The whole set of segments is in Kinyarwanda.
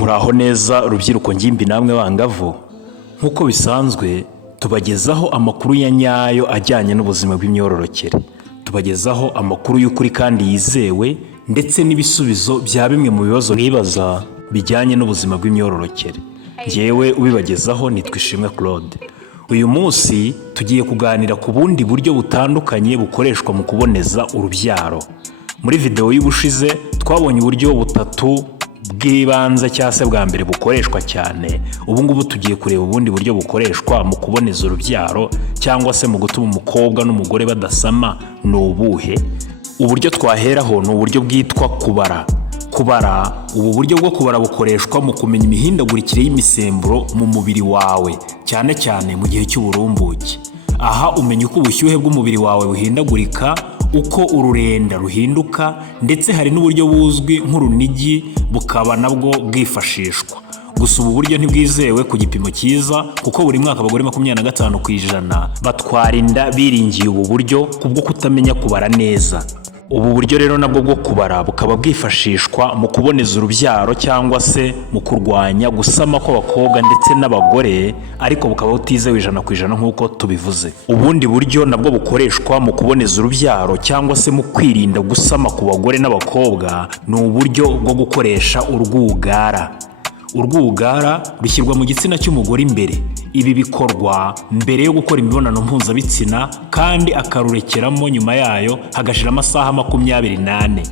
Muraho neza rubyiruko ngimbi namwe bangavu. Nkuko bisanzwe tubagezaho amakuru ya nyayo ajyanye n'ubuzima bw'imyororokere. Tubagezaho amakuru y'ukuri kandi yizewe ndetse n'ibisubizo bya bimwe mu bibazo mwibaza bijyanye n'ubuzima bw'imyororokere. Njyewe ubibagezaho nitwa Ishimwe Claude. Uyu munsi tugiye kuganira ku bundi buryo butandukanye bukoreshwa mu kuboneza urubyaro. Muri video y'ubushize twabonye uburyo butatu bw'ibanze cyangwa se bwa mbere bukoreshwa cyane. Ubu ngubu tugiye kureba ubundi buryo bukoreshwa mu kuboneza urubyaro cyangwa se mu gutuma umukobwa n'umugore badasama. Ni ubuhe? Uburyo twaheraho ni uburyo bwitwa kubara. Ubu buryo bwo kubara bukoreshwa mu kumenya imihindagurikire y'imisemburo mu mubiri wawe, cyane cyane mu gihe cy'uburumbuke. Aha umenya uko ubushyuhe bw'umubiri wawe buhindagurika, uko ururenda ruhinduka, ndetse hari n'uburyo buzwi nk'urunigi bukaba nabwo bwifashishwa. Gusa ubu buryo ntibwizewe ku gipimo cyiza kuko buri mwaka abagore 25% batwara inda biringiye ubu buryo kubwo kutamenya kubara neza. Ubu buryo rero nabwo bwo kubara bukaba bwifashishwa mu kuboneza urubyaro cyangwa se mu kurwanya gusama kw'abakobwa ndetse n'abagore, ariko bukaba butizewe 100% nk'uko tubivuze. Ubundi buryo nabwo bukoreshwa mu kuboneza urubyaro cyangwa se mu kwirinda gusama ku bagore n'abakobwa ni uburyo bwo gukoresha urwugara. Urwugara rushyirwa mu gitsina cy'umugore imbere. Ibi bikorwa mbere yo gukora imibonano mpuzabitsina kandi akarurekeramo nyuma yayo hagashira amasaha 24.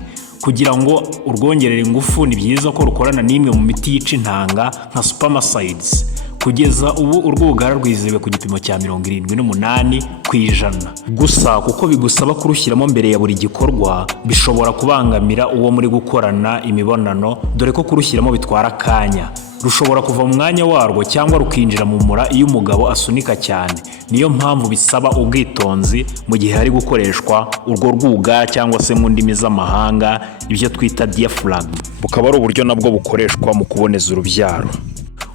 Kugira ngo urwongerere ingufu ni byiza ko rukorana n'imwe mu miti yica intanga nka spermicides. Kugeza ubu urwugara rwizewe ku gipimo cya 78%. Gusa kuko bigusaba kurushyiramo mbere ya buri gikorwa bishobora kubangamira uwo muri gukorana imibonano, dore ko kurushyiramo bitwara akanya. Rushobora kuva mu mwanya warwo cyangwa rukinjira mu mura iyo umugabo asunika cyane. Niyo mpamvu bisaba ubwitonzi mu gihe hari gukoreshwa urwo rwugara cyangwa se mu ndimi z'amahanga ibyo twita diaphragm. Bukaba ari uburyo nabwo bukoreshwa mu kuboneza urubyaro.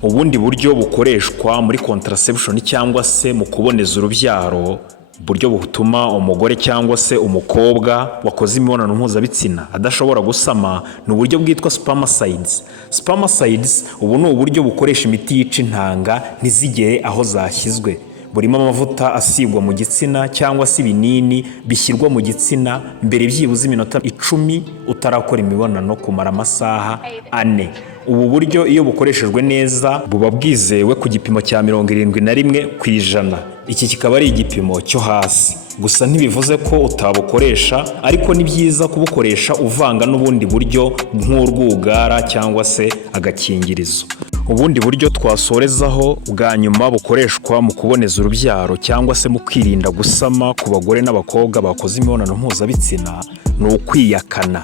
Ubundi buryo bukoreshwa muri contraception cyangwa se mu kuboneza urubyaro, buryo butuma umugore cyangwa se umukobwa wakoze imibonano mpuzabitsina adashobora gusama, ni uburyo bwitwa spermicides. Spermicides ubu ni uburyo bukoresha imiti yica intanga ntizigere aho zashyizwe. Burimo amavuta asigwa mu gitsina cyangwa se ibinini bishyirwa mu gitsina mbere byibuze iminota 10 utarakora imibonano kumara amasaha 4. Ubu buryo iyo bukoreshejwe neza buba bwizewe ku gipimo cya 71%. Iki kikaba ari igipimo cyo hasi. Gusa ntibivuze ko utabukoresha, ariko ni byiza kubukoresha uvanga n'ubundi buryo nk'urwugara cyangwa se agakingirizo. Ubundi buryo twasorezaho bwa nyuma bukoreshwa mu kuboneza urubyaro cyangwa se mu kwirinda gusama ku bagore n'abakobwa bakoze imibonano mpuzabitsina ni ukwiyakana.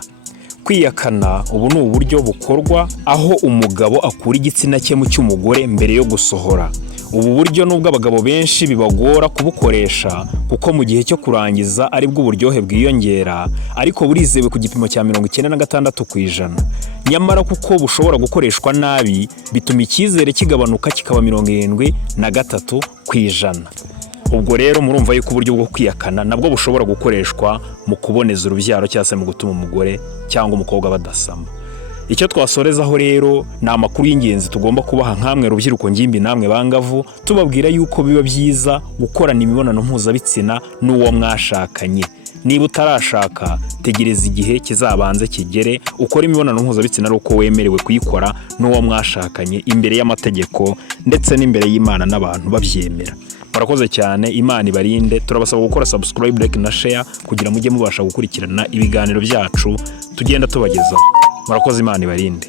Kwiyakana ubu ni uburyo bukorwa aho umugabo akura igitsina cye mu cy'umugore mbere yo gusohora. Ubu buryo nubwo abagabo benshi bibagora kubukoresha kuko mu gihe cyo kurangiza ari bwo uburyohe bwiyongera, ariko burizewe ku gipimo cya 96%. Nyamara kuko bushobora gukoreshwa nabi bituma icyizere kigabanuka kikaba 73%. Ubwo rero murumva yuko uburyo bwo kwiyakana nabwo bushobora gukoreshwa mu kuboneza urubyaro cyangwa se mu gutuma umugore cyangwa umukobwa badasama. Icyo twasorezaho rero ni amakuru y'ingenzi tugomba kubaha nkamwe rubyiruko ngimbi namwe bangavu, tubabwira yuko biba byiza gukorana imibonano mpuzabitsina n'uwo mwashakanye. Niba utarashaka, tegereza igihe kizabanze kigere ukora imibonano mpuzabitsina ari uko wemerewe kuyikora n'uwo mwashakanye imbere y'amategeko ndetse n'imbere y'Imana n'abantu babyemera. Murakoze cyane, Imana ibarinde. Turabasaba gukora subscribe, like na share kugira mujye mubasha gukurikirana ibiganiro byacu tugenda tubagezaho. Murakoze, Imana ibarinde.